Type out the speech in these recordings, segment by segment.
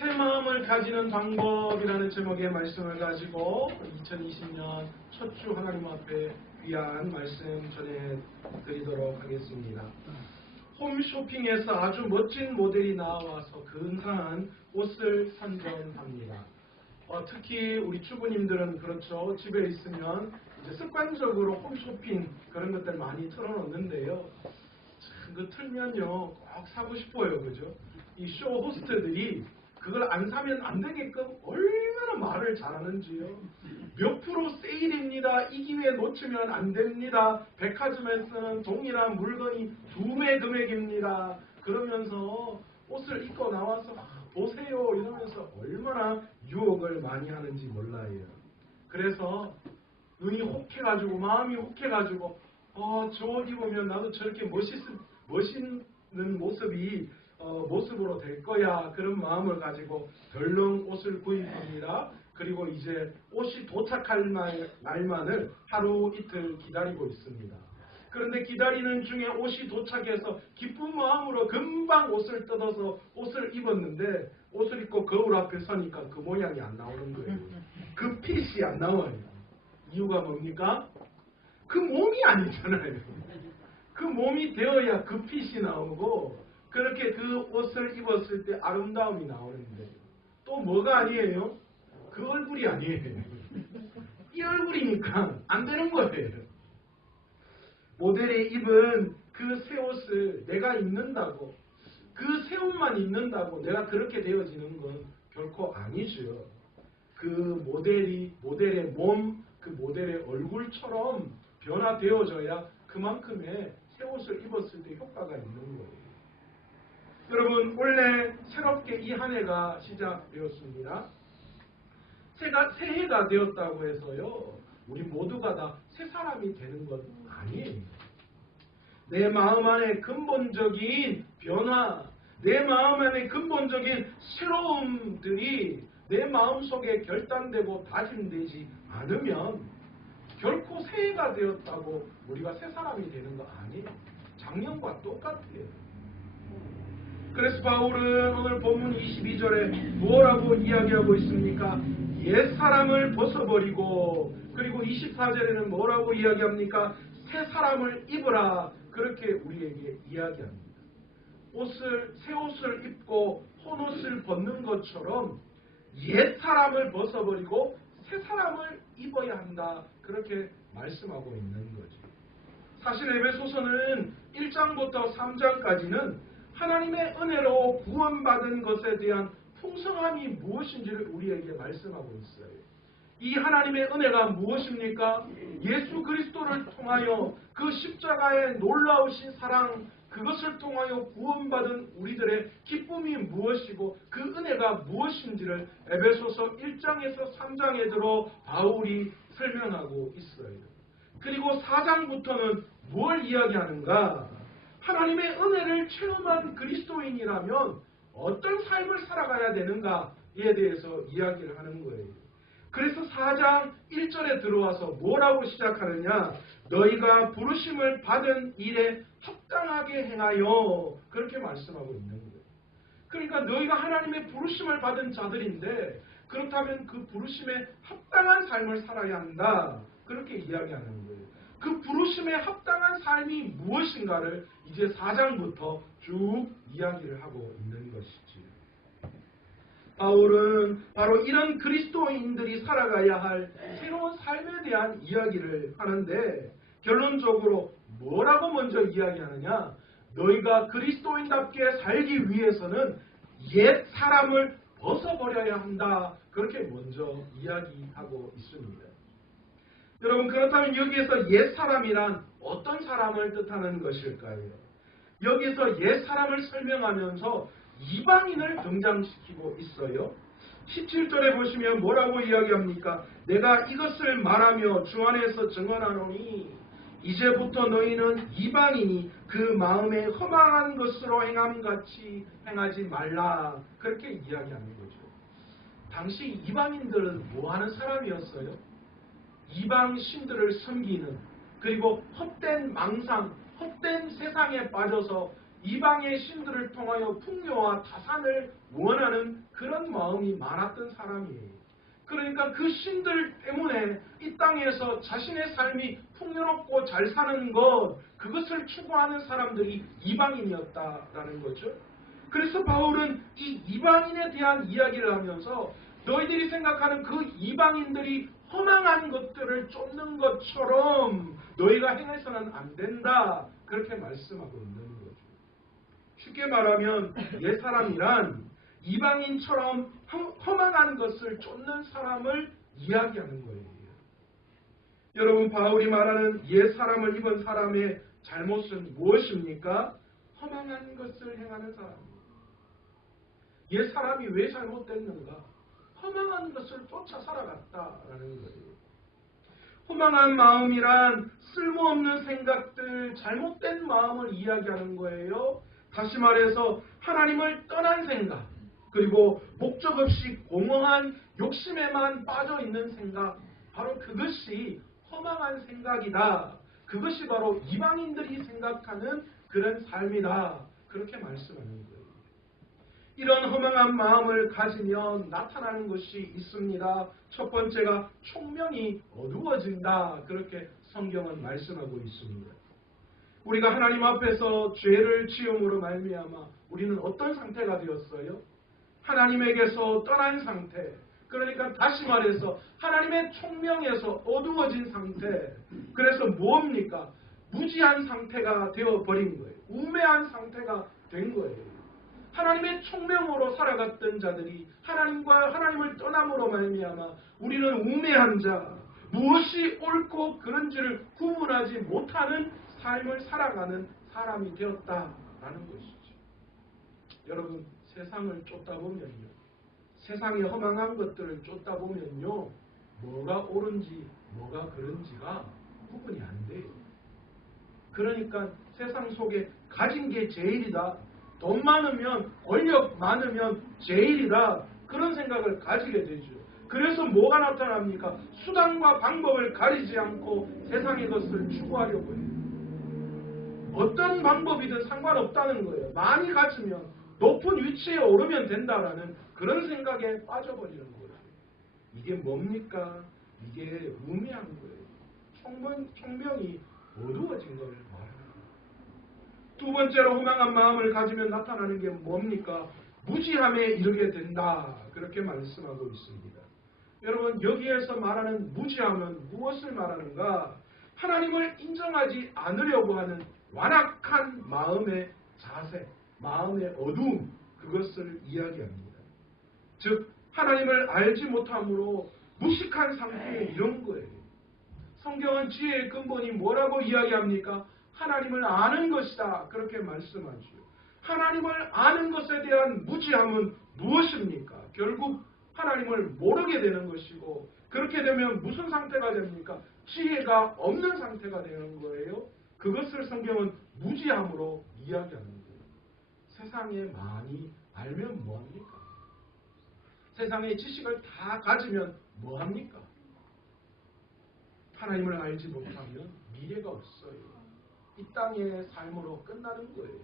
새 마음을 가지는 방법이라는 제목의 말씀을 가지고 2020년 첫 주 하나님 앞에 귀한 말씀 전해드리도록 하겠습니다. 홈쇼핑에서 아주 멋진 모델이 나와서 근사한 옷을 선정합니다. 특히 우리 주부님들은 그렇죠. 집에 있으면 이제 습관적으로 홈쇼핑 그런 것들 많이 틀어놓는데요. 참, 그 틀면요 꼭 사고 싶어요. 그죠? 이 쇼 호스트들이 그걸 안 사면 안 되게끔 얼마나 말을 잘하는지요. 몇 프로 세일입니다. 이 기회에 놓치면 안 됩니다. 백화점에서는 동일한 물건이 2배 금액입니다. 그러면서 옷을 입고 나와서 보세요 이러면서 얼마나 유혹을 많이 하는지 몰라요. 그래서 눈이 혹해가지고 마음이 혹해가지고 저 옷 입으면 나도 저렇게 멋있는 모습으로 될 거야. 그런 마음을 가지고 덜렁 옷을 구입합니다. 그리고 이제 옷이 도착할 날만을 하루 이틀 기다리고 있습니다. 그런데 기다리는 중에 옷이 도착해서 기쁜 마음으로 금방 옷을 뜯어서 옷을 입었는데 옷을 입고 거울 앞에 서니까 그 모양이 안 나오는 거예요. 그 핏이 안 나와요. 이유가 뭡니까? 그 몸이 아니잖아요. 그 몸이 되어야 그 핏이 나오고 그렇게 그 옷을 입었을 때 아름다움이 나오는데 또 뭐가 아니에요? 그 얼굴이 아니에요. 이 얼굴이니까 안 되는 거예요. 모델이 입은 그 새 옷을 내가 입는다고 그 새 옷만 입는다고 내가 그렇게 되어지는 건 결코 아니죠. 그 모델의 몸, 그 모델의 얼굴처럼 변화되어져야 그만큼의 새 옷을 입었을 때 효과가 있는 거예요. 여러분 원래 새롭게 이 한 해가 시작되었습니다. 새해가 되었다고 해서요 우리 모두가 다 새 사람이 되는 건 아니에요. 내 마음 안에 근본적인 변화, 내 마음 안에 근본적인 새로움들이 내 마음속에 결단되고 다짐되지 않으면 결코 새해가 되었다고 우리가 새 사람이 되는 거 아니에요. 작년과 똑같아요. 그래서 바울은 오늘 본문 22절에 뭐라고 이야기하고 있습니까? 옛사람을 벗어버리고 그리고 24절에는 뭐라고 이야기합니까? 새 사람을 입으라 그렇게 우리에게 이야기합니다. 새 옷을 입고 헌옷을 벗는 것처럼 옛사람을 벗어버리고 새 사람을 입어야 한다 그렇게 말씀하고 있는 거죠. 사실 에베소서는 1장부터 3장까지는 하나님의 은혜로 구원받은 것에 대한 풍성함이 무엇인지를 우리에게 말씀하고 있어요. 이 하나님의 은혜가 무엇입니까? 예수 그리스도를 통하여 그 십자가의 놀라우신 사랑 그것을 통하여 구원받은 우리들의 기쁨이 무엇이고 그 은혜가 무엇인지를 에베소서 1장에서 3장에 들어 바울이 설명하고 있어요. 그리고 4장부터는 뭘 이야기하는가? 하나님의 은혜를 체험한 그리스도인이라면 어떤 삶을 살아가야 되는가에 대해서 이야기를 하는 거예요. 그래서 4장 1절에 들어와서 뭐라고 시작하느냐? 너희가 부르심을 받은 일에 합당하게 행하여 그렇게 말씀하고 있는 거예요. 그러니까 너희가 하나님의 부르심을 받은 자들인데 그렇다면 그 부르심에 합당한 삶을 살아야 한다. 그렇게 이야기하는 거예요. 그 부르심에 합당한 삶이 무엇인가를 이제 4장부터 쭉 이야기를 하고 있는 것이지요. 바울은 바로 이런 그리스도인들이 살아가야 할 새로운 삶에 대한 이야기를 하는데 결론적으로 뭐라고 먼저 이야기하느냐? 너희가 그리스도인답게 살기 위해서는 옛 사람을 벗어버려야 한다. 그렇게 먼저 이야기하고 있습니다. 여러분 그렇다면 여기에서 옛 사람이란 어떤 사람을 뜻하는 것일까요? 여기서 옛 사람을 설명하면서 이방인을 등장시키고 있어요. 17절에 보시면 뭐라고 이야기합니까? 내가 이것을 말하며 주 안에서 증언하노니 이제부터 너희는 이방인이 그 마음에 허망한 것으로 행함같이 행하지 말라. 그렇게 이야기하는 거죠. 당시 이방인들은 뭐하는 사람이었어요? 이방 신들을 섬기는 그리고 헛된 망상, 헛된 세상에 빠져서 이방의 신들을 통하여 풍요와 다산을 원하는 그런 이런 마음이 많았던 사람이에요. 그러니까 그 신들 때문에 이 땅에서 자신의 삶이 풍요롭고 잘 사는 것, 그것을 추구하는 사람들이 이방인이었다라는 거죠. 그래서 바울은 이 이방인에 대한 이야기를 하면서 너희들이 생각하는 그 이방인들이 허망한 것들을 쫓는 것처럼 너희가 행해서는 안 된다. 그렇게 말씀하고 있는 거죠. 쉽게 말하면 옛사람이란 이방인처럼 허망한 것을 쫓는 사람을 이야기하는 거예요. 여러분, 바울이 말하는 옛사람을 입은 사람의 잘못은 무엇입니까? 허망한 것을 행하는 사람입니다. 옛사람이 왜 잘못됐는가? 허망한 것을 쫓아 살아갔다라는 거예요. 허망한 마음이란 쓸모없는 생각들, 잘못된 마음을 이야기하는 거예요. 다시 말해서 하나님을 떠난 생각, 그리고 목적 없이 공허한 욕심에만 빠져 있는 생각, 바로 그것이 허망한 생각이다. 그것이 바로 이방인들이 생각하는 그런 삶이다. 그렇게 말씀하는 거예요. 이런 허망한 마음을 가지면 나타나는 것이 있습니다. 첫 번째가 총명이 어두워진다. 그렇게 성경은 말씀하고 있습니다. 우리가 하나님 앞에서 죄를 지음으로 말미암아 우리는 어떤 상태가 되었어요? 하나님에게서 떠난 상태. 그러니까 다시 말해서 하나님의 총명에서 어두워진 상태. 그래서 뭡니까? 무지한 상태가 되어버린 거예요. 우매한 상태가 된 거예요. 하나님의 총명으로 살아갔던 자들이 하나님을 떠남으로 말미암아 우리는 우매한 자, 무엇이 옳고 그른지를 구분하지 못하는 삶을 살아가는 사람이 되었다라는 것이죠. 여러분, 세상을 쫓다 보면요, 세상의 허망한 것들을 쫓다 보면요, 뭐가 옳은지 뭐가 그른지가 구분이 안 돼요. 그러니까 세상 속에 가진 게 제일이다, 돈 많으면 권력 많으면 제일이다, 그런 생각을 가지게 되죠. 그래서 뭐가 나타납니까? 수단과 방법을 가리지 않고 세상의 것을 추구하려고 해요. 어떤 방법이든 상관없다는 거예요. 많이 가지면 높은 위치에 오르면 된다라는 그런 생각에 빠져버리는 거예요. 이게 뭡니까? 이게 우매한 거예요. 총명이 어두워진 걸 말합니다. 두 번째로 허망한 마음을 가지면 나타나는 게 뭡니까? 무지함에 이르게 된다. 그렇게 말씀하고 있습니다. 여러분, 여기에서 말하는 무지함은 무엇을 말하는가? 하나님을 인정하지 않으려고 하는 완악한 마음의 자세, 마음의 어두움, 그것을 이야기합니다. 즉, 하나님을 알지 못함으로 무식한 상태에 이런 거예요. 성경은 지혜의 근본이 뭐라고 이야기합니까? 하나님을 아는 것이다. 그렇게 말씀하죠. 하나님을 아는 것에 대한 무지함은 무엇입니까? 결국 하나님을 모르게 되는 것이고, 그렇게 되면 무슨 상태가 됩니까? 지혜가 없는 상태가 되는 거예요. 그것을 성경은 무지함으로 이야기하는 거예요. 세상에 많이 알면 뭐합니까? 세상의 지식을 다 가지면 뭐합니까? 하나님을 알지 못하면 미래가 없어요. 이 땅의 삶으로 끝나는 거예요.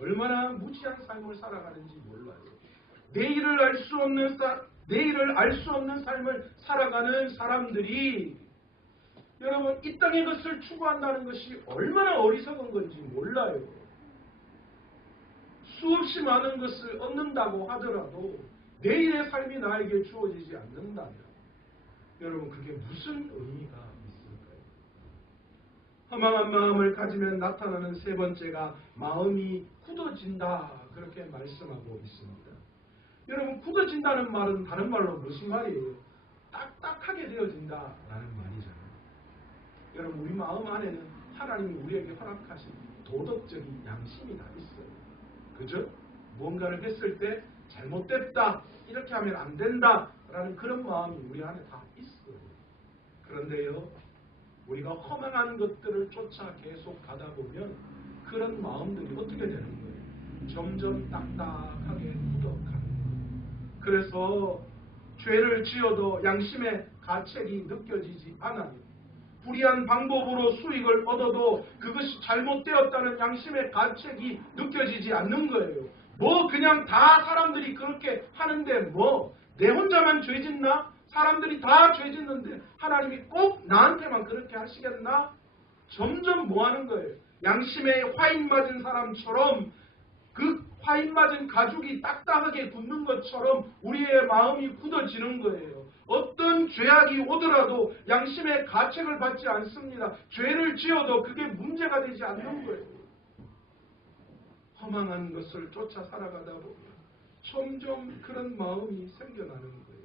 얼마나 무지한 삶을 살아가는지 몰라요. 내일을 알 수 없는 삶을 살아가는 사람들이, 여러분, 이 땅의 것을 추구한다는 것이 얼마나 어리석은 건지 몰라요. 수없이 많은 것을 얻는다고 하더라도 내일의 삶이 나에게 주어지지 않는다면, 여러분, 그게 무슨 의미가 있을까요? 허망한 마음을 가지면 나타나는 세 번째가 마음이 굳어진다. 그렇게 말씀하고 있습니다. 여러분, 굳어진다는 말은 다른 말로 무슨 말이에요? 딱딱하게 되어진다라는 말이잖아요. 여러분, 우리 마음 안에는 하나님이 우리에게 허락하신 도덕적인 양심이 다 있어요. 그죠? 뭔가를 했을 때 잘못됐다, 이렇게 하면 안 된다라는 그런 마음이 우리 안에 다 있어요. 그런데요, 우리가 허망한 것들을 쫓아 계속 가다 보면 그런 마음들이 어떻게 되는 거예요? 점점 딱딱하게 굳어가는 거예요. 그래서 죄를 지어도 양심의 가책이 느껴지지 않아요. 불의한 방법으로 수익을 얻어도 그것이 잘못되었다는 양심의 가책이 느껴지지 않는 거예요. 뭐 그냥 다 사람들이 그렇게 하는데 뭐 내 혼자만 죄 짓나? 사람들이 다 죄 짓는데 하나님이 꼭 나한테만 그렇게 하시겠나? 점점 뭐 하는 거예요? 양심에 화인 맞은 사람처럼 그 화인 맞은 가죽이 딱딱하게 굳는 것처럼 우리의 마음이 굳어지는 거예요. 어떤 죄악이 오더라도 양심의 가책을 받지 않습니다. 죄를 지어도 그게 문제가 되지 않는 거예요. 허망한 것을 쫓아 살아가다 보면 점점 그런 마음이 생겨나는 거예요.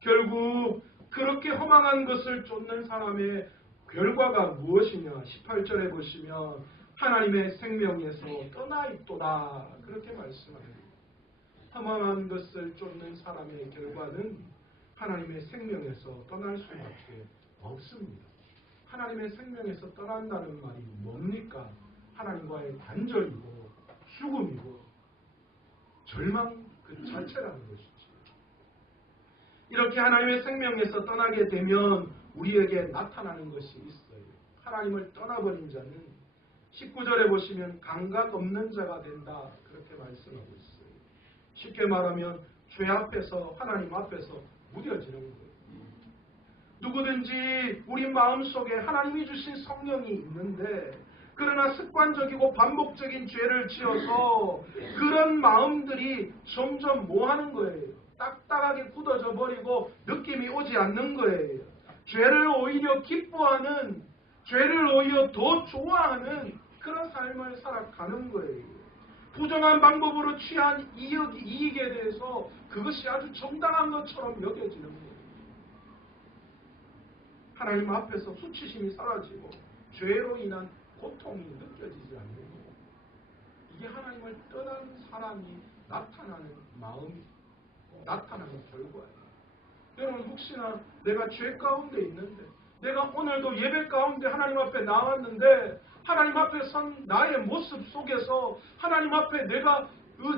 결국 그렇게 허망한 것을 쫓는 사람의 결과가 무엇이냐? 18절에 보시면 하나님의 생명에서 떠나 있도다 그렇게 말씀합니다. 허망한 것을 쫓는 사람의 결과는 하나님의 생명에서 떠날 수밖에 없습니다. 하나님의 생명에서 떠난다는 말이 뭡니까? 하나님과의 단절이고 죽음이고 절망 그 자체라는 것이죠. 이렇게 하나님의 생명에서 떠나게 되면 우리에게 나타나는 것이 있어요. 하나님을 떠나버린 자는 19절에 보시면 감각 없는 자가 된다 그렇게 말씀하고 있어요. 쉽게 말하면 죄 앞에서 하나님 앞에서 무뎌지는 거예요. 누구든지 우리 마음속에 하나님이 주신 성령이 있는데 그러나 습관적이고 반복적인 죄를 지어서 그런 마음들이 점점 뭐 하는 거예요? 딱딱하게 굳어져 버리고 느낌이 오지 않는 거예요. 죄를 오히려 기뻐하는, 죄를 오히려 더 좋아하는 그런 삶을 살아가는 거예요. 부정한 방법으로 취한 이익에 대해서 그것이 아주 정당한 것처럼 여겨지는 거예요. 하나님 앞에서 수치심이 사라지고 죄로 인한 고통이 느껴지지 않는 거예요. 이게 하나님을 떠난 사람이 나타나는 마음이 나타나는 결과예요. 여러분 혹시나 내가 죄 가운데 있는데 내가 오늘도 예배 가운데 하나님 앞에 나왔는데 하나님 앞에 선 나의 모습 속에서 하나님 앞에 내가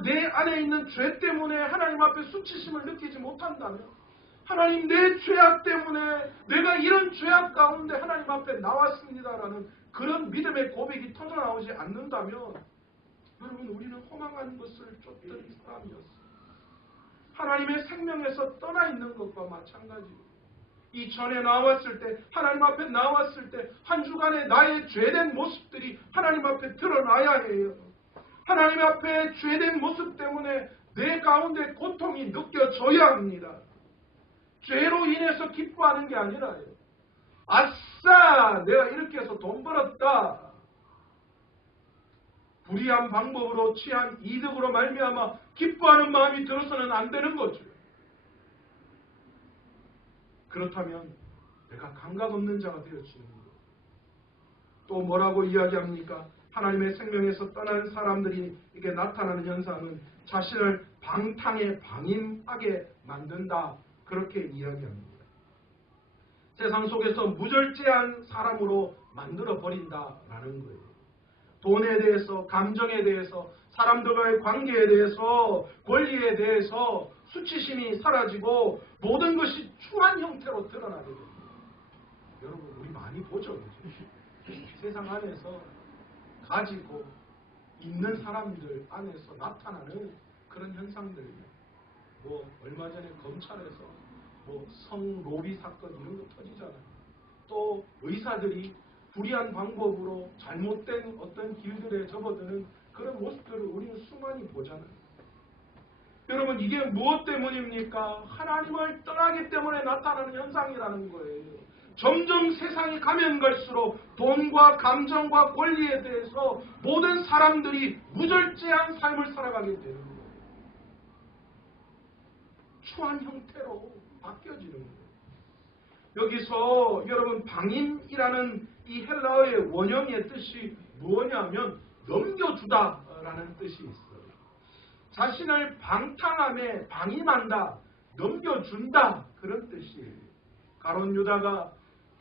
내 안에 있는 죄 때문에 하나님 앞에 수치심을 느끼지 못한다면 하나님 내 죄악 때문에 내가 이런 죄악 가운데 하나님 앞에 나왔습니다라는 그런 믿음의 고백이 터져나오지 않는다면 여러분 우리는 허망한 것을 쫓던 사람이었어요. 하나님의 생명에서 떠나 있는 것과 마찬가지로 이 전에 나왔을 때 하나님 앞에 나왔을 때 한 주간의 나의 죄된 모습들이 하나님 앞에 드러나야 해요. 하나님 앞에 죄된 모습 때문에 내 가운데 고통이 느껴져야 합니다. 죄로 인해서 기뻐하는 게 아니라요. 아싸! 내가 이렇게 해서 돈 벌었다. 불의한 방법으로 취한 이득으로 말미암아 기뻐하는 마음이 들어서는 안 되는 거죠. 그렇다면 내가 감각 없는 자가 되어지는 거예요. 또 뭐라고 이야기합니까? 하나님의 생명에서 떠난 사람들이 이게 나타나는 현상은 자신을 방탕에 방임하게 만든다. 그렇게 이야기합니다. 세상 속에서 무절제한 사람으로 만들어버린다라는 거예요. 돈에 대해서, 감정에 대해서, 사람들과의 관계에 대해서, 권리에 대해서 수치심이 사라지고 모든 것이 추한 형태로 드러나게 됩니다. 여러분 우리 많이 보죠. 세상 안에서 가지고 있는 사람들 안에서 나타나는 그런 현상들. 뭐 얼마 전에 검찰에서 뭐 성로비 사건 이런 거 터지잖아요. 또 의사들이 불의한 방법으로 잘못된 어떤 길들에 접어드는 그런 모습들을 우리는 수많이 보잖아요. 여러분 이게 무엇 때문입니까? 하나님을 떠나기 때문에 나타나는 현상이라는 거예요. 점점 세상이 가면 갈수록 돈과 감정과 권리에 대해서 모든 사람들이 무절제한 삶을 살아가게 되는 거예요. 추한 형태로 바뀌어지는 거예요. 여기서 여러분 방임이라는 이 헬라어의 원형의 뜻이 뭐냐면 넘겨주다라는 뜻이 있어요. 자신을 방탕함에 방임한다, 넘겨준다 그런 뜻이에요. 가룟 유다가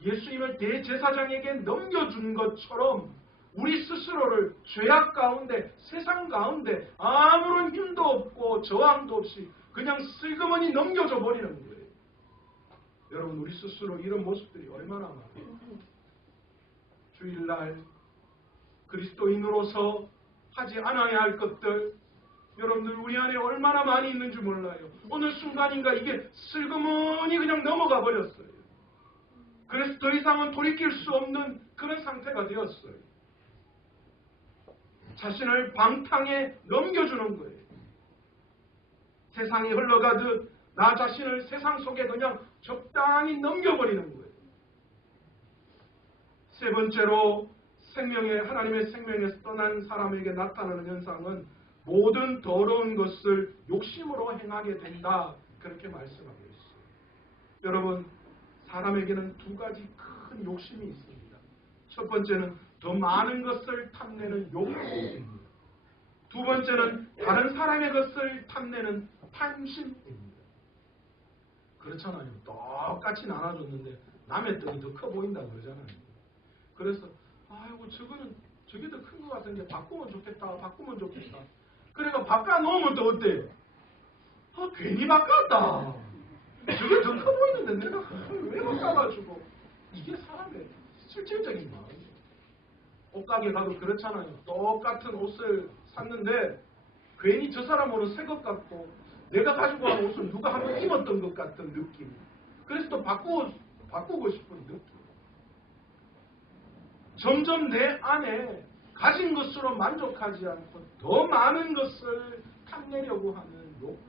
예수님을 대제사장에게 넘겨준 것처럼 우리 스스로를 죄악 가운데 세상 가운데 아무런 힘도 없고 저항도 없이 그냥 슬그머니 넘겨줘 버리는 거예요. 여러분 우리 스스로 이런 모습들이 얼마나 많아요. 주일날 그리스도인으로서 하지 않아야 할 것들, 여러분들 우리 안에 얼마나 많이 있는지 몰라요. 어느 순간인가 이게 슬그머니 그냥 넘어가 버렸어요. 그래서 더 이상은 돌이킬 수 없는 그런 상태가 되었어요. 자신을 방탕에 넘겨주는 거예요. 세상이 흘러가듯 나 자신을 세상 속에 그냥 적당히 넘겨버리는 거예요. 세 번째로 하나님의 생명에서 떠난 사람에게 나타나는 현상은 모든 더러운 것을 욕심으로 행하게 된다. 그렇게 말씀하고 있어요. 여러분, 사람에게는 두 가지 큰 욕심이 있습니다. 첫 번째는 더 많은 것을 탐내는 욕구입니다. 두 번째는 다른 사람의 것을 탐내는 탐심입니다. 그렇잖아요. 똑같이 나눠줬는데 남의 떡이 더 커 보인다고 그러잖아요. 그래서 아이고 저게 더 큰 것 같은데 바꾸면 좋겠다. 그러니까 바꿔놓으면 또 어때요? 괜히 바꿨다. 저게 더 커 보이는데 내가 왜 바꿔가지고. 이게 사람의 실질적인 마음이에요. 옷가게 가도 그렇잖아요. 똑같은 옷을 샀는데 괜히 저 사람 옷은 새 것 같고 내가 가지고 간 옷은 누가 한번 입었던 것 같은 느낌. 그래서 또 바꾸고 싶은 느낌. 점점 내 안에 가진 것으로 만족하지 않고 더 많은 것을 탐내려고 하는 욕구.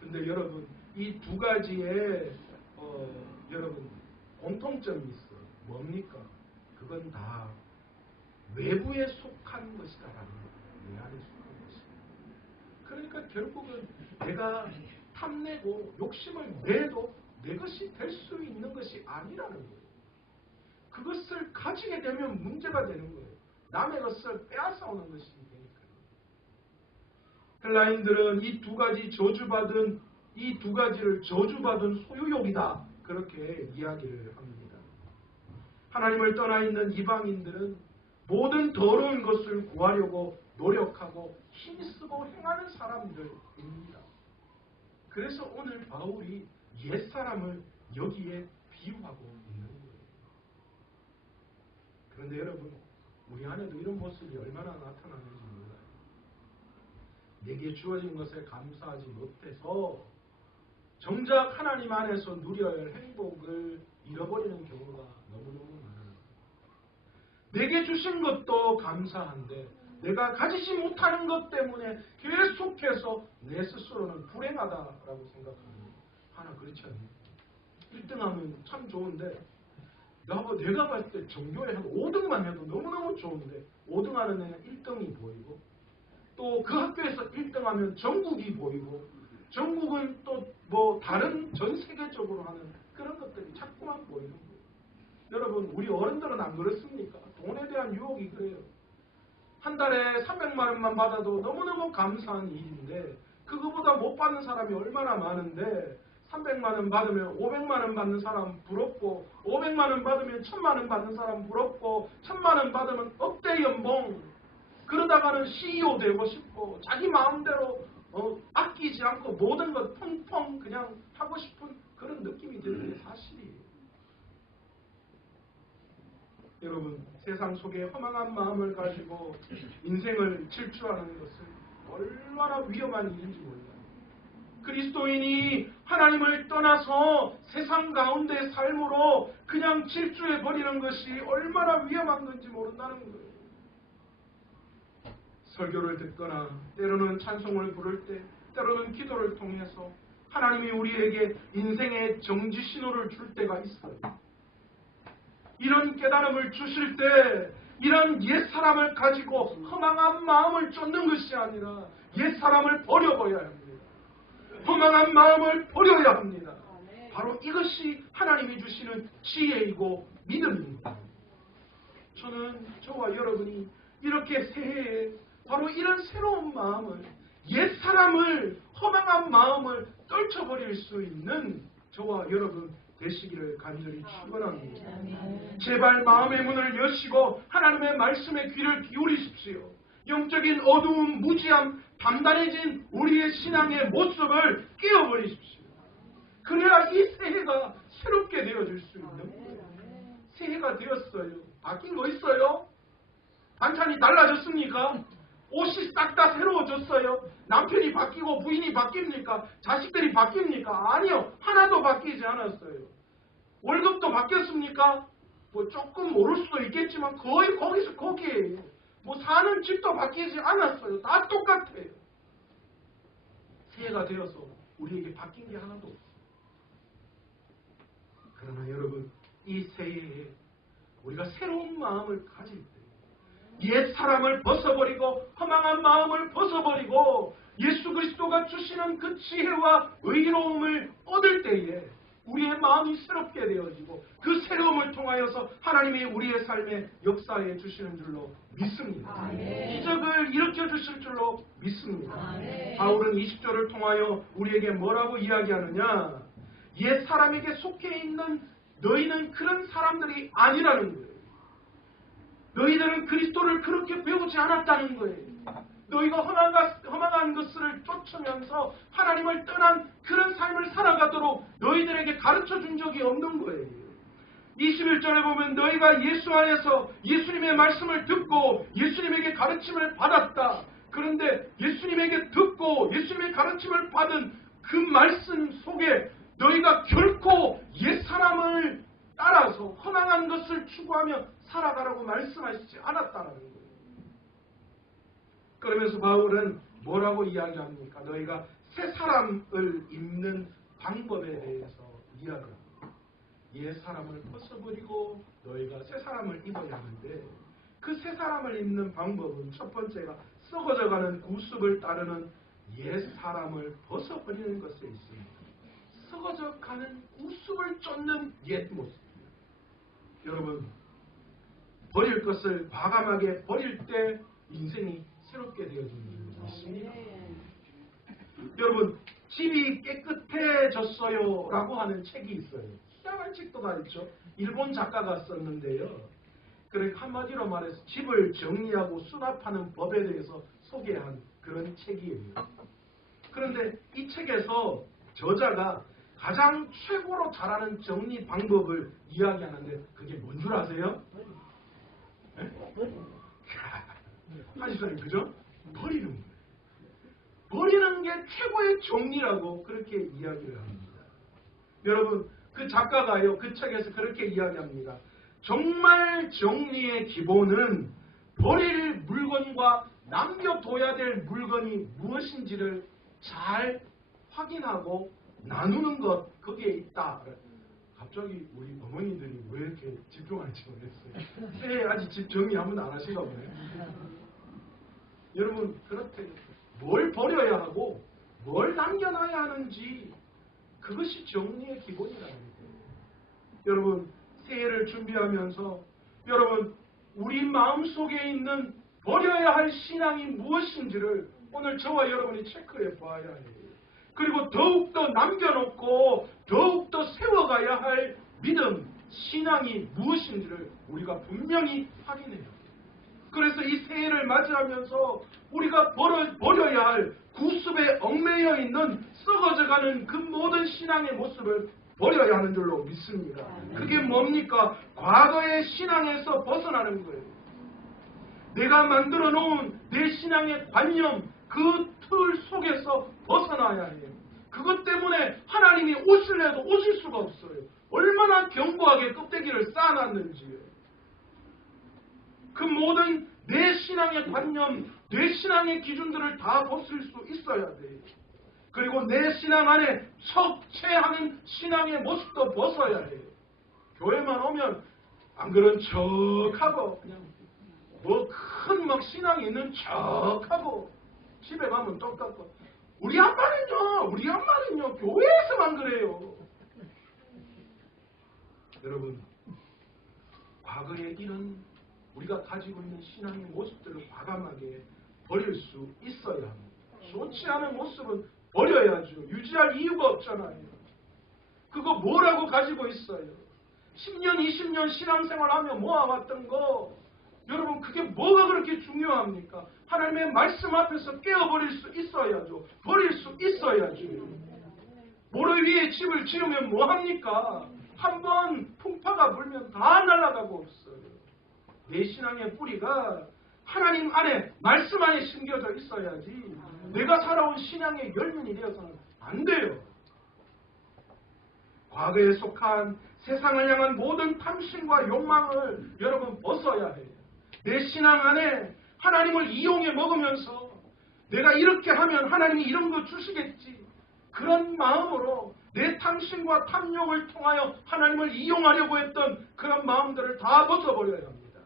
근데 여러분, 이 두 가지에 여러분 공통점이 있어요. 뭡니까? 그건 다 외부에 속한 것이다라는 거예요. 내 안에 속한 것이다. 그러니까 결국은 내가 탐내고 욕심을 내도 내 것이 될 수 있는 것이 아니라는 거예요. 그것을 가지게 되면 문제가 되는 거예요. 남의 것을 빼앗아오는 것이 되니까요. 헬라인들은 이 두 가지를 저주받은 소유욕이다. 그렇게 이야기를 합니다. 하나님을 떠나 있는 이방인들은 모든 더러운 것을 구하려고 노력하고 힘쓰고 행하는 사람들입니다. 그래서 오늘 바울이 옛사람을 여기에 비유하고 있는 거예요. 그런데 여러분, 우리 안에도 이런 모습이 얼마나 나타나는지 몰라요. 내게 주어진 것에 감사하지 못해서 정작 하나님 안에서 누려야 할 행복을 잃어버리는 경우가 너무너무 많아요. 내게 주신 것도 감사한데 내가 가지지 못하는 것 때문에 계속해서 내 스스로는 불행하다라고 생각합니다. 하나 그렇지 않나요? 1등하면 참 좋은데 내가 봤을 때 전교에 한 5등만 해도 너무너무 좋은데 5등하는 애는 1등이 보이고 또 그 학교에서 1등하면 전국이 보이고 전국은 또 뭐 다른 전 세계적으로 하는 그런 것들이 자꾸만 보이는 거예요. 여러분, 우리 어른들은 안 그렇습니까? 돈에 대한 유혹이 그래요. 한 달에 300만 원만 받아도 너무너무 감사한 일인데 그거보다 못 받는 사람이 얼마나 많은데 300만 원 받으면 500만 원 받는 사람 부럽고 500만 원 받으면 1000만 원 받는 사람 부럽고 1000만 원 받으면 억대 연봉 그러다가는 CEO 되고 싶고 자기 마음대로 아끼지 않고 모든 것 펑펑 그냥 하고 싶은 그런 느낌이 드는 게 사실이에요. 여러분, 세상 속에 허망한 마음을 가지고 인생을 질주하는 것은 얼마나 위험한 일인지 몰라요. 그리스도인이 하나님을 떠나서 세상 가운데 삶으로 그냥 질주해버리는 것이 얼마나 위험한 건지 모른다는 거예요. 설교를 듣거나 때로는 찬송을 부를 때 때로는 기도를 통해서 하나님이 우리에게 인생의 정지 신호를 줄 때가 있어요. 이런 깨달음을 주실 때 이런 옛사람을 가지고 허망한 마음을 쫓는 것이 아니라 옛사람을 버려버려야 합니다. 허망한 마음을 버려야 합니다. 바로 이것이 하나님이 주시는 지혜이고 믿음입니다. 저는 저와 여러분이 이렇게 새해에 바로 이런 새로운 마음을 옛사람을 허망한 마음을 떨쳐버릴 수 있는 저와 여러분 되시기를 간절히 축원합니다. 제발 마음의 문을 여시고 하나님의 말씀에 귀를 기울이십시오. 영적인 어두움, 무지함, 단단해진 우리의 신앙의 모습을 깨어버리십시오. 그래야 이 새해가 새롭게 되어질 수 있는 거예요. 새해가 되었어요. 바뀐 거 있어요? 반찬이 달라졌습니까? 옷이 싹 다 새로워졌어요? 남편이 바뀌고 부인이 바뀝니까? 자식들이 바뀝니까? 아니요. 하나도 바뀌지 않았어요. 월급도 바뀌었습니까? 뭐 조금 모를 수도 있겠지만 거의 거기서 거기에요. 뭐 사는 집도 바뀌지 않았어요. 다 똑같아요. 새해가 되어서 우리에게 바뀐 게 하나도 없어요. 그러나 여러분, 이 새해에 우리가 새로운 마음을 가질 때, 옛 사람을 벗어버리고 허망한 마음을 벗어버리고 예수 그리스도가 주시는 그 지혜와 의로움을 얻을 때에 우리의 마음이 새롭게 되어지고 그 새로움을 통하여서 하나님이 우리의 삶에 역사해 주시는 줄로 믿습니다. 아멘. 기적을 일으켜 주실 줄로 믿습니다. 아멘. 바울은 20절을 통하여 우리에게 뭐라고 이야기하느냐? 옛 사람에게 속해 있는 너희는 그런 사람들이 아니라는 거예요. 너희들은 그리스도를 그렇게 배우지 않았다는 거예요. 너희가 허망한 것을 쫓으면서 하나님을 떠난 그런 삶을 살아가도록 너희들에게 가르쳐 준 적이 없는 거예요. 21절에 보면 너희가 예수 안에서 예수님의 말씀을 듣고 예수님에게 가르침을 받았다. 그런데 예수님에게 듣고 예수님의 가르침을 받은 그 말씀 속에 너희가 결코 옛사람을 따라서 허망한 것을 추구하며 살아가라고 말씀하시지 않았다는 거예요. 그러면서 바울은 뭐라고 이야기합니까? 너희가 새 사람을 입는 방법에 대해서 이야기합니다. 옛 사람을 벗어버리고 너희가 새 사람을 입어야 하는데 그 새 사람을 입는 방법은 첫 번째가 썩어져가는 구습을 따르는 옛 사람을 벗어버리는 것에 있습니다. 썩어져가는 구습을 쫓는 옛 모습. 여러분, 버릴 것을 과감하게 버릴 때 인생이 새롭게 되어지는 줄 믿습니다. 여러분, 집이 깨끗해졌어요 라고 하는 책이 있어요. 희한한 책도 다 있죠. 일본 작가가 썼는데요. 그래 한마디로 말해서 집을 정리하고 수납하는 법에 대해서 소개한 그런 책이에요. 그런데 이 책에서 저자가 가장 최고로 잘하는 정리 방법을 이야기하는데 그게 뭔 줄 아세요? 네? 하시더니 그죠? 버리는 거예요. 버리는 게 최고의 정리라고 그렇게 이야기를 합니다. 여러분, 그 작가가요, 그 책에서 그렇게 이야기합니다. 정말 정리의 기본은 버릴 물건과 남겨둬야 될 물건이 무엇인지를 잘 확인하고 나누는 것, 거기에 있다. 갑자기 우리 어머니들이 왜 이렇게 집중하는지 모르겠어요. 새해 아직 집 정리 한 번도 안 하시나 보네. 여러분, 그렇대. 뭘 버려야 하고 뭘 남겨놔야 하는지 그것이 정리의 기본이라는 거예요. 여러분, 새해를 준비하면서 여러분, 우리 마음속에 있는 버려야 할 신앙이 무엇인지를 오늘 저와 여러분이 체크해 봐야 해요. 그리고 더욱더 남겨놓고 더욱더 세워가야 할 믿음, 신앙이 무엇인지를 우리가 분명히 확인해야 해요. 그래서 이 새해를 맞이하면서 우리가 버려야 할 구습에 얽매여 있는 썩어져가는 그 모든 신앙의 모습을 버려야 하는 줄로 믿습니다. 그게 뭡니까? 과거의 신앙에서 벗어나는 거예요. 내가 만들어 놓은 내 신앙의 관념, 그 틀 속에서 벗어나야 해요. 그것 때문에 하나님이 오실래도 오실 수가 없어요. 얼마나 견고하게 껍데기를 쌓아놨는지요. 그 모든 내 신앙의 관념, 내 신앙의 기준들을 다 벗을 수 있어야 돼요. 그리고 내 신앙 안에 척체하는 신앙의 모습도 벗어야 해요. 교회만 오면 안 그런 척하고 그냥 뭐 큰 막 신앙이 있는 척하고 집에 가면 똑같고 우리 엄마는요 교회에서만 그래요. 여러분, 과거의 일은 우리가 가지고 있는 신앙의 모습들을 과감하게 버릴 수 있어야 합니다. 좋지 않은 모습은 버려야죠. 유지할 이유가 없잖아요. 그거 뭐라고 가지고 있어요? 10년, 20년 신앙생활하며 모아왔던 거 여러분, 그게 뭐가 그렇게 중요합니까? 하나님의 말씀 앞에서 깨어버릴 수 있어야죠. 버릴 수 있어야죠. 모래 위에 집을 지으면 뭐합니까? 한번 풍파가 불면 다 날아가고 없어요. 내 신앙의 뿌리가 하나님 안에 말씀 안에 심겨져 있어야지 내가 살아온 신앙의 열면이 되어서는 안 돼요. 과거에 속한 세상을 향한 모든 탐심과 욕망을 여러분 벗어야 해요. 내 신앙 안에 하나님을 이용해 먹으면서 내가 이렇게 하면 하나님이 이런 거 주시겠지. 그런 마음으로 내 탐심과 탐욕을 통하여 하나님을 이용하려고 했던 그런 마음들을 다 벗어버려야 합니다.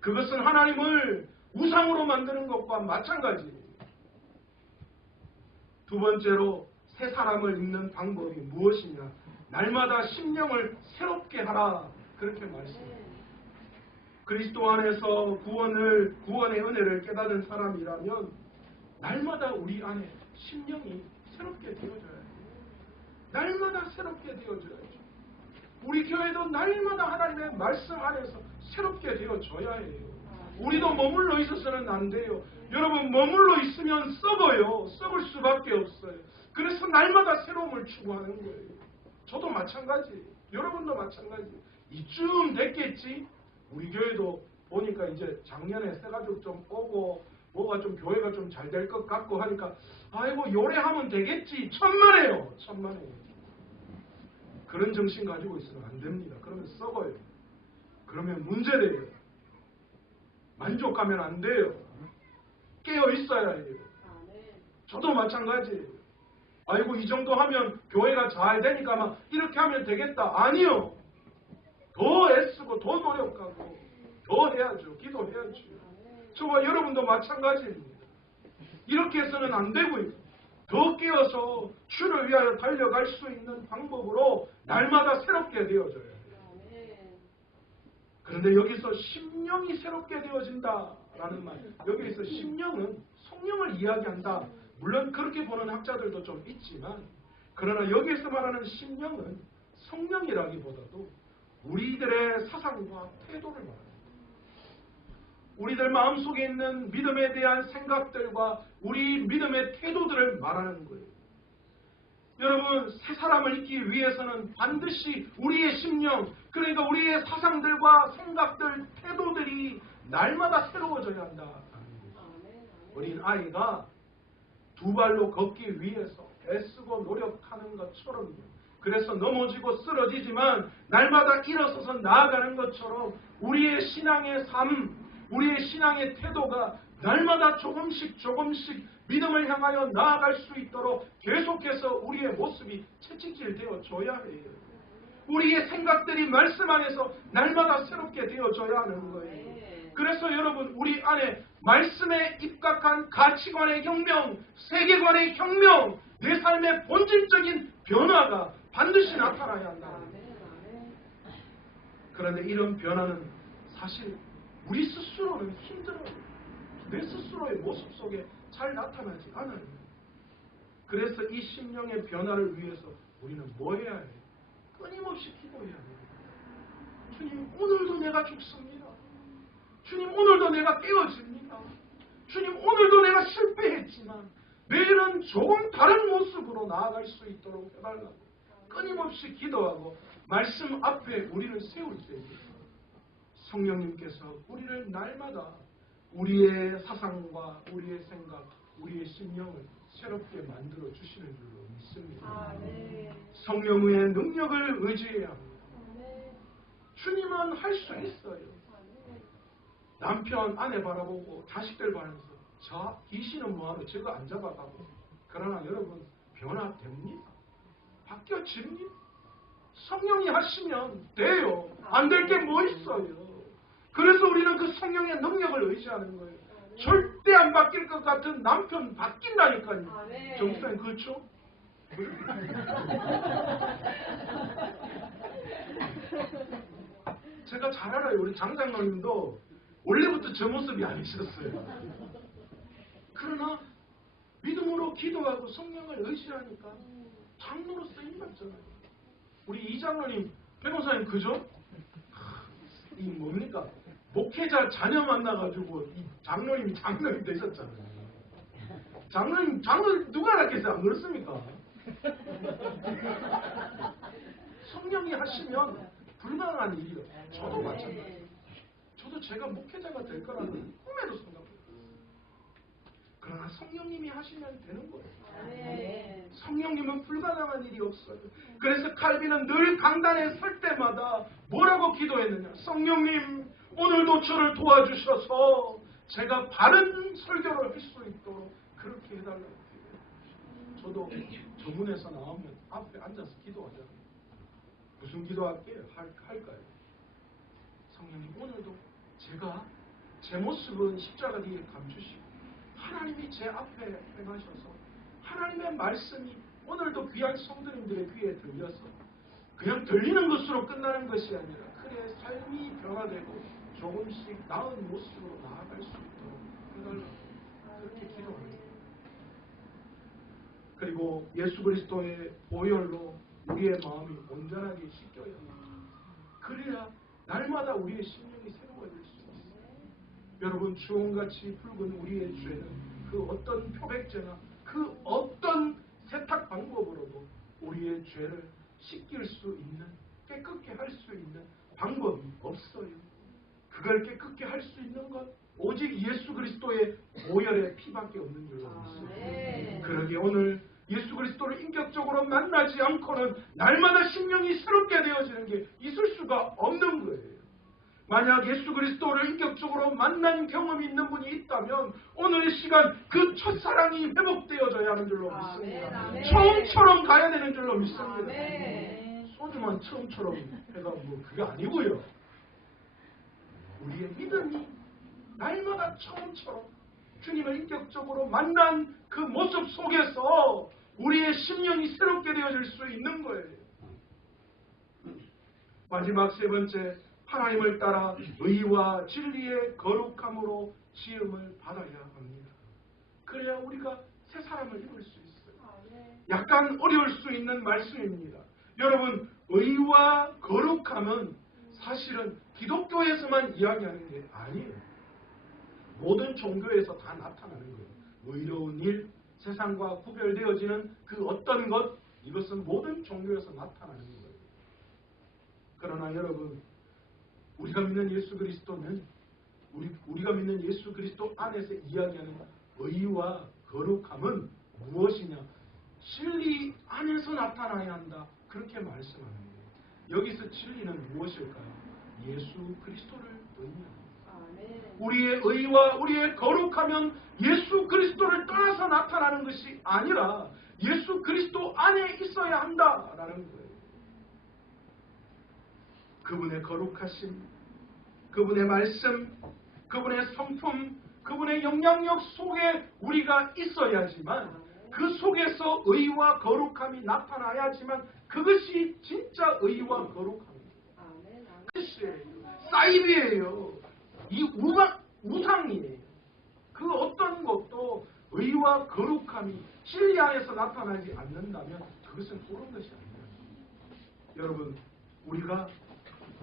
그것은 하나님을 우상으로 만드는 것과 마찬가지예요. 두 번째로 새 사람을 입는 방법이 무엇이냐? 날마다 심령을 새롭게 하라. 그렇게 말씀합니다. 그리스도 안에서 구원의 은혜를 깨닫는 사람이라면 날마다 우리 안에 심령이 새롭게 되어져야 해요. 날마다 새롭게 되어져야죠. 우리 교회도 날마다 하나님의 말씀 안에서 새롭게 되어져야 해요. 우리도 머물러 있어서는 안 돼요. 여러분 머물러 있으면 썩어요. 썩을 수밖에 없어요. 그래서 날마다 새로움을 추구하는 거예요. 저도 마찬가지. 여러분도 마찬가지. 이쯤 됐겠지. 우리 교회도 보니까 이제 작년에 새가족 좀 오고 뭐가 좀 교회가 좀 잘 될 것 같고 하니까 아이고 요래하면 되겠지. 천만에요. 천만에요. 그런 정신 가지고 있으면 안 됩니다. 그러면 썩어요. 그러면 문제돼요. 만족하면 안 돼요. 깨어 있어야 해요. 저도 마찬가지예요. 아이고 이 정도 하면 교회가 잘 되니까 막 이렇게 하면 되겠다. 아니요. 더 애쓰고 더 노력하고 더 해야죠. 기도해야죠. 저와 여러분도 마찬가지입니다. 이렇게 해서는 안 되고요. 더 깨어서 주를 위하여 달려갈 수 있는 방법으로 날마다 새롭게 되어져야 해요. 그런데 여기서 심령이 새롭게 되어진다라는 말. 여기에서 심령은 성령을 이야기한다. 물론 그렇게 보는 학자들도 좀 있지만 그러나 여기에서 말하는 심령은 성령이라기보다도 우리들의 사상과 태도를 말합니다. 우리들 마음속에 있는 믿음에 대한 생각들과 우리 믿음의 태도들을 말하는 거예요. 여러분 새 사람을 잊기 위해서는 반드시 우리의 심령 그러니까 우리의 사상들과 생각들, 태도들이 날마다 새로워져야 한다. 어린 아이가 두 발로 걷기 위해서 애쓰고 노력하는 것처럼요. 그래서 넘어지고 쓰러지지만 날마다 일어서서 나아가는 것처럼 우리의 신앙의 삶, 우리의 신앙의 태도가 날마다 조금씩 믿음을 향하여 나아갈 수 있도록 계속해서 우리의 모습이 채찍질되어 줘야 해요. 우리의 생각들이 말씀 안에서 날마다 새롭게 되어져야 하는 거예요. 그래서 여러분 우리 안에 말씀에 입각한 가치관의 혁명, 세계관의 혁명, 내 삶의 본질적인 변화가 반드시 나타나야 한다. 그런데 이런 변화는 사실 우리 스스로는 힘들어요. 내 스스로의 모습 속에 잘 나타나지 않아요. 그래서 이 심령의 변화를 위해서 우리는 뭐 해야 해요? 끊임없이 기도해야 해요. 주님 오늘도 내가 죽습니다. 주님 오늘도 내가 깨어집니다. 주님 오늘도 내가 실패했지만 내일은 조금 다른 모습으로 나아갈 수 있도록 해달라고 끊임없이 기도하고 말씀 앞에 우리를 세울 때 성령님께서 우리를 날마다 우리의 사상과 우리의 생각, 우리의 심령을 새롭게 만들어 주시는 줄로 믿습니다. 성령의 능력을 의지해야 합니다. 주님은 할 수 있어요. 남편, 아내 바라보고 자식들 바라면서 저 귀신은 뭐하러 저거 안 잡아가고 그러나 여러분 변화됩니다. 바뀌어집니다. 성령이 하시면 돼요. 안 될 게 뭐 있어요. 그래서 우리는 그 성령의 능력을 의지하는 거예요. 절대 안 바뀔 것 같은 남편 바뀐다니까요. 정수님 그렇죠? 제가 잘 알아요. 우리 장장로님도 원래부터 저 모습이 아니셨어요. 그러나 믿음으로 기도하고 성령을 의지하니까 장로로 쓰임받잖아요. 우리 이장로님 변호사님 그죠? 이 뭡니까? 목회자 자녀 만나가지고 이 장로님이 장로님 되셨잖아요. 장로님 누가 알았겠어요? 안 그렇습니까? 성령이 하시면 불가능한 일이요. 저도 마찬가지예요. 저도 살아서 제가 목회자가 될 거라는 꿈에도 생각 못했어요. 그러나 성령님이 하시면 되는 거예요. 네. 성령님은 불가능한 일이 없어요. 그래서 칼빈은 늘 강단에 설 때마다 뭐라고 기도했느냐. 성령님, 오늘도 저를 도와주셔서 제가 바른 설교를 할 수 있도록 그렇게 해달라고 기도해요. 저도 저문에서 나오면 앞에 앉아서 기도하잖아요. 무슨 기도할게요? 할까요? 성령님, 오늘도 제가 제 모습은 십자가 뒤에 감추시고 하나님이 제 앞에 행하셔서 하나님의 말씀이 오늘도 귀한 성도님들의 귀에 들려서 그냥 들리는 것으로 끝나는 것이 아니라 그의 삶이 변화되고 조금씩 나은 모습으로 나아갈 수 있도록 해달라고 그렇게 기도합니다. 그리고 예수 그리스도의 보혈로 우리의 마음이 온전하게 씻겨야 합니다. 그래야 날마다 우리의 심령이 새로워질 수 있습니다. 여러분, 주홍같이 붉은 우리의 죄는 그 어떤 표백제나 그 어떤 세탁 방법으로도 우리의 죄를 씻길 수 있는, 깨끗게 할 수 있는 방법이 없어요. 그걸 깨끗게 할 수 있는 것 오직 예수 그리스도의 보혈의 피밖에 없는 줄로 믿습니다. 그러기에 오늘 예수 그리스도를 인격적으로 만나지 않고는 날마다 심령이 새롭게 되어지는 게 있을 수가 없는 거예요. 만약 예수 그리스도를 인격적으로 만난 경험이 있는 분이 있다면 오늘 이 시간 그 첫사랑이 회복되어져야 하는 줄로 믿습니다. 처음처럼 가야 되는 줄로 믿습니다. 소주만 처음처럼 해가 뭐 그게 아니고요. 우리의 믿음이 날마다 처음처럼 주님을 인격적으로 만난 그 모습 속에서 우리의 심령이 새롭게 되어질 수 있는 거예요. 마지막 세 번째, 하나님을 따라 의와 진리의 거룩함으로 지음을 받아야 합니다. 그래야 우리가 새 사람을 입을 수 있어요. 약간 어려울 수 있는 말씀입니다. 여러분, 의와 거룩함은 사실은 기독교에서만 이야기하는 게 아니에요. 모든 종교에서 다 나타나는 거예요. 의로운 일, 세상과 구별되어지는 그 어떤 것, 이것은 모든 종교에서 나타나는 거예요. 그러나 여러분, 우리가 믿는 예수 그리스도는 우리가 믿는 예수 그리스도 안에서 이야기하는 의와 거룩함은 무엇이냐? 진리 안에서 나타나야 한다. 그렇게 말씀하는 거예요. 여기서 진리는 무엇일까요? 예수 그리스도를 의미합니다. 우리의 의와 우리의 거룩함은 예수 그리스도를 떠나서 나타나는 것이 아니라 예수 그리스도 안에 있어야 한다라는 거예요. 그분의 거룩하심, 그분의 말씀, 그분의 성품, 그분의 영향력 속에 우리가 있어야지만 그 속에서 의와 거룩함이 나타나야지만 그것이 진짜 의와 거룩함입니다. 그것이에요. 사이비예요. 이 우상이에요. 그 어떤 것도 의와 거룩함이 진리 안에서 나타나지 않는다면 그것은 옳은 것이 아닙니다. 여러분, 우리가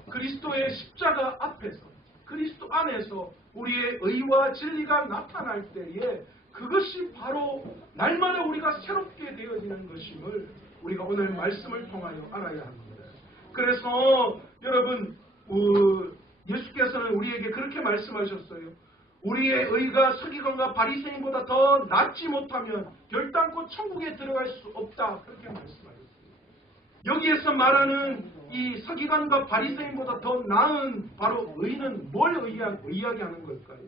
그리스도의 십자가 앞에서 그리스도 안에서 우리의 의와 진리가 나타날 때에 그것이 바로 날마다 우리가 새롭게 되어지는 것임을 우리가 오늘 말씀을 통하여 알아야 합니다. 그래서 여러분, 예수께서는 우리에게 그렇게 말씀하셨어요. 우리의 의가 서기관과 바리새인보다 더 낫지 못하면 결단코 천국에 들어갈 수 없다. 그렇게 말씀하셨어요. 여기에서 말하는 이 서기관과 바리새인보다 더 나은 바로 의는 뭘 이야기하는 걸까요?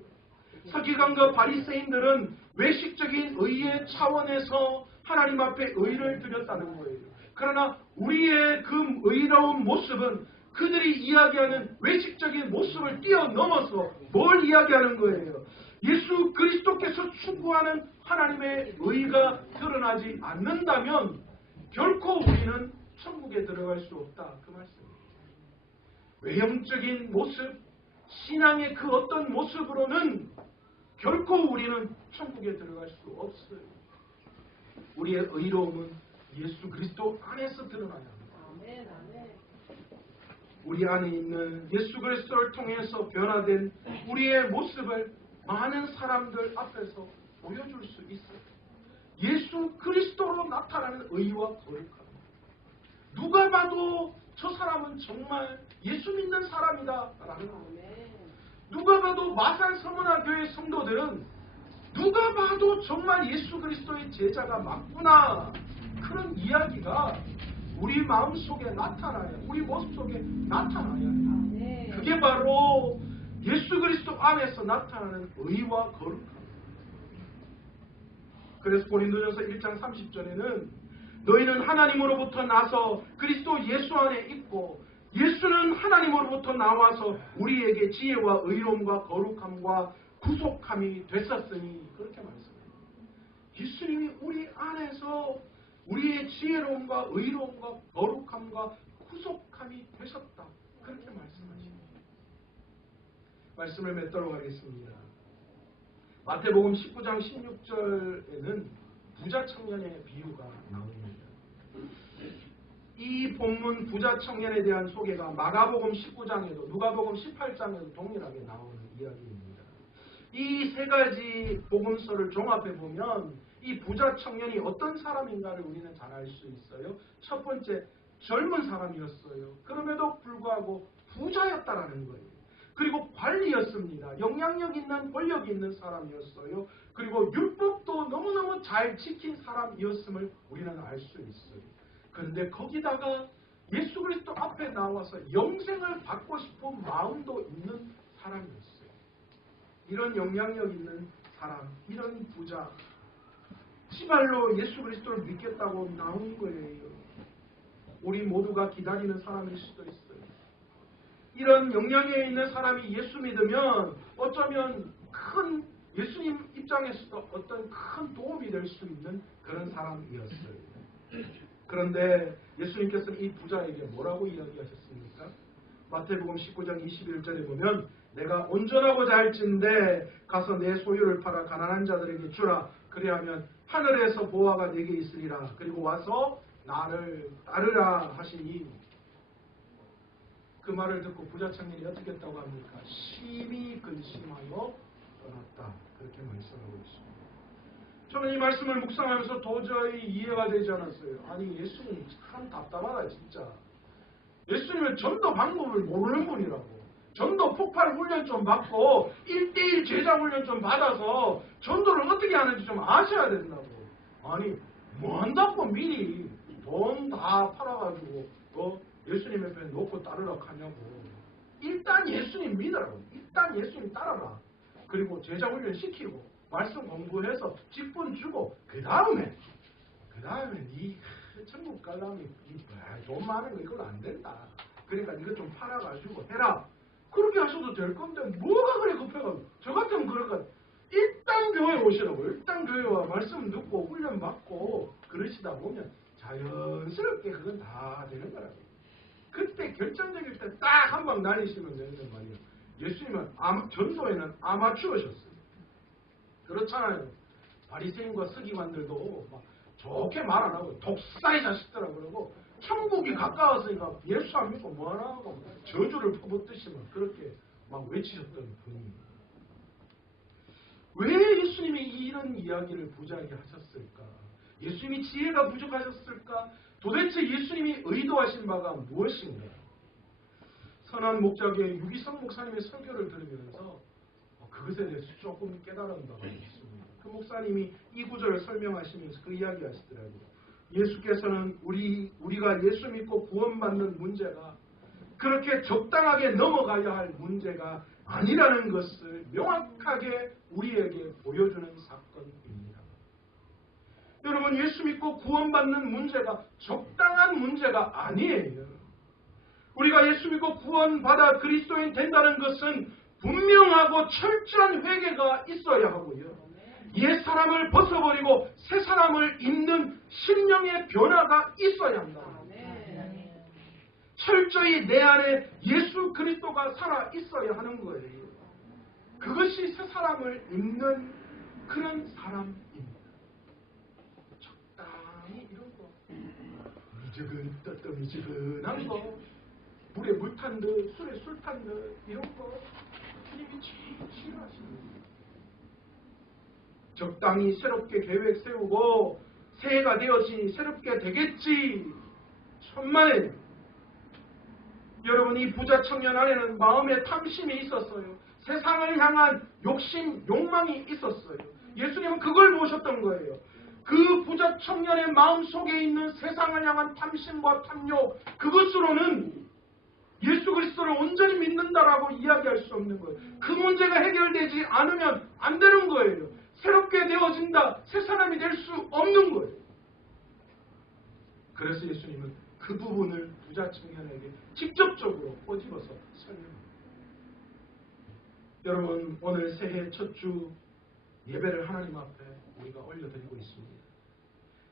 서기관과 바리새인들은 외식적인 의의 차원에서 하나님 앞에 의를 드렸다는 거예요. 그러나 우리의 그 의로운 모습은 그들이 이야기하는 외식적인 모습을 뛰어넘어서 뭘 이야기하는 거예요? 예수 그리스도께서 추구하는 하나님의 의가 드러나지 않는다면 결코 우리는 천국에 들어갈 수 없다. 그 말씀입니다. 외형적인 모습, 신앙의 그 어떤 모습으로는 결코 우리는 천국에 들어갈 수 없어요. 우리의 의로움은 예수 그리스도 안에서 드러나야 합니다. 우리 안에 있는 예수 그리스도를 통해서 변화된 우리의 모습을 많은 사람들 앞에서 보여줄 수 있어요. 예수 그리스도로 나타나는 의와 거룩함. 누가 봐도 저 사람은 정말 예수 믿는 사람이다 라는 거예요. 누가 봐도 마산 서문화교회 성도들은 누가 봐도 정말 예수 그리스도의 제자가 맞구나. 그런 이야기가 우리 마음속에 나타나야, 우리 모습 속에 나타나야 해요. 그게 바로 예수 그리스도 안에서 나타나는 의와 거룩함. 그래서 고린도전서 1장 30절에는 너희는 하나님으로부터 나서 그리스도 예수 안에 있고 예수는 하나님으로부터 나와서 우리에게 지혜와 의로움과 거룩함과 구속함이 됐었으니 그렇게 말씀합니다. 예수님이 우리 안에서 우리의 지혜로움과 의로움과 거룩함과 구속함이 되셨다. 그렇게 말씀하십니다. 말씀을 맺도록 하겠습니다. 마태복음 19장 16절에는 부자 청년의 비유가 나옵니다. 이 본문 부자 청년에 대한 소개가 마가복음 19장에도 누가복음 18장에도 동일하게 나오는 이야기입니다. 이 세 가지 복음서를 종합해 보면 이 부자 청년이 어떤 사람인가를 우리는 잘 알 수 있어요. 첫 번째, 젊은 사람이었어요. 그럼에도 불구하고 부자였다라는 거예요. 그리고 관리였습니다. 영향력 있는 권력 있는 사람이었어요. 그리고 율법도 너무너무 잘 지킨 사람이었음을 우리는 알 수 있어요. 그런데 거기다가 예수 그리스도 앞에 나와서 영생을 받고 싶은 마음도 있는 사람이었어요. 이런 영향력 있는 사람, 이런 부자, 지발로 예수 그리스도를 믿겠다고 나온 거예요. 우리 모두가 기다리는 사람일 수도 있어요. 이런 영향력 있는 사람이 예수 믿으면 어쩌면 큰 예수님 입장에서도 어떤 큰 도움이 될 수 있는 그런 사람이었어요. 그런데 예수님께서는 이 부자에게 뭐라고 이야기하셨습니까? 마태복음 19장 21절에 보면 내가 온전하고자 할진대 가서 내 소유를 팔아 가난한 자들에게 주라. 그리하면 하늘에서 보화가 내게 있으리라. 그리고 와서 나를 따르라 하시니 그 말을 듣고 부자 청년이 어떻게 했다고 합니까? 심히 근심하여 떠났다. 그렇게 말씀하고 있습니다. 저는 이 말씀을 묵상하면서 도저히 이해가 되지 않았어요. 아니 예수님 참 답답하다 진짜. 예수님은 전도 방법을 모르는 분이라고. 전도 폭발 훈련 좀 받고 1:1 제자 훈련 좀 받아서 전도를 어떻게 하는지 좀 아셔야 된다고. 아니 뭐 한다고 미리 돈 다 팔아가지고 예수님 옆에 놓고 따르라 하냐고. 일단 예수님 믿으라고. 일단 예수님 따라라. 그리고 제자 훈련 시키고 말씀 공부해서 직분 주고 그 다음에 네 천국 가려면 돈 많은 거 이건 안 된다. 그러니까 이거 좀 팔아가지고 해라. 그렇게 하셔도 될 건데 뭐가 그래 급해가지고. 저 같으면 그럴까. 일단 교회 오시라고. 일단 교회 와 말씀 듣고 훈련 받고 그러시다 보면 자연스럽게 그건 다 되는 거라고. 그때 결정적일 때 딱 한 방 날리시면 되는 말이에요. 예수님은 전도에는 아마추어셨어요. 그렇잖아요. 바리새인과 서기관들도 막 좋게 말 안 하고 독사의 자식들라고 그러고 천국이 가까웠으니까 예수 안 믿고 뭐하나 하고 저주를 퍼붓듯이 막 그렇게 막 외치셨던 분이에요. 왜 예수님이 이런 이야기를 부자에게 하셨을까? 예수님이 지혜가 부족하셨을까? 도대체 예수님이 의도하신 바가 무엇인가? 선한 목자의 유기성 목사님의 설교를 들으면서 그것에 대해서 조금 깨달은 바가 있습니다. 그 목사님이 이 구절을 설명하시면서 그 이야기 하시더라고요. 예수께서는 우리가 예수 믿고 구원받는 문제가 그렇게 적당하게 넘어가야 할 문제가 아니라는 것을 명확하게 우리에게 보여주는 사건입니다. 여러분, 예수 믿고 구원받는 문제가 적당한 문제가 아니에요. 우리가 예수 믿고 구원받아 그리스도인 된다는 것은 분명하고 철저한 회개가 있어야 하고요. 옛 사람을 벗어버리고 새 사람을 입는 심령의 변화가 있어야 한다. 철저히 내 안에 예수 그리스도가 살아 있어야 하는 거예요. 그것이 새 사람을 입는 그런 사람입니다. 적당히 이런 거, 미지근한 거, 물에 물 탄 듯, 술에 술 탄 듯, 이런 거 주님이 싫어하십니다. 적당히 새롭게 계획 세우고 새해가 되었으니 새롭게 되겠지. 천만에 여러분, 이 부자 청년 안에는 마음의 탐심이 있었어요. 세상을 향한 욕심, 욕망이 있었어요. 예수님은 그걸 보셨던 거예요. 그 부자 청년의 마음속에 있는 세상을 향한 탐심과 탐욕, 그것으로는 예수 그리스도를 온전히 믿는다라고 이야기할 수 없는 거예요. 그 문제가 해결되지 않으면 안 되는 거예요. 새롭게 되어진다, 새 사람이 될 수 없는 거예요. 그래서 예수님은 그 부분을 부자 청년에게 직접적으로 꼬집어서 설명합니다. 여러분, 오늘 새해 첫 주 예배를 하나님 앞에 우리가 올려드리고 있습니다.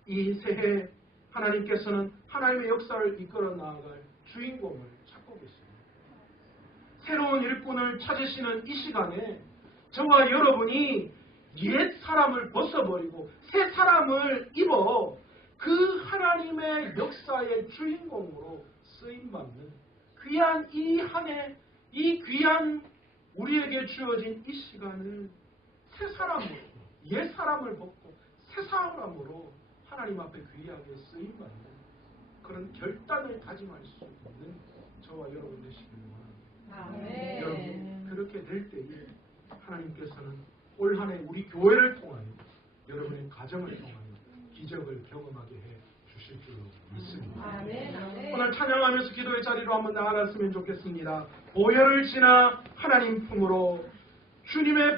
이 새해 하나님께서는 하나님의 역사를 이끌어 나아갈 주인공을 찾고 계십니다. 새로운 일꾼을 찾으시는 이 시간에 저와 여러분이 옛 사람을 벗어버리고 새 사람을 입어 그 하나님의 역사의 주인공으로 쓰임받는 귀한 이 한 해, 이 귀한 우리에게 주어진 이 시간을 새 사람으로, 옛 사람을 벗고 새 사람으로 하나님 앞에 귀하게 쓰임받는 그런 결단을 다짐할 수 있는 저와 여러분 되시길 바랍니다. 여러분, 그렇게 될 때에 하나님께서는 올 한 해 우리 교회를 통하여 여러분의 가정을 통하여 기적을 경험하게 해 주실 줄로 믿습니다. 오늘 찬양하면서 기도의 자리로 한번 나아갔으면 좋겠습니다. 오열을 지나 하나님 품으로 주님의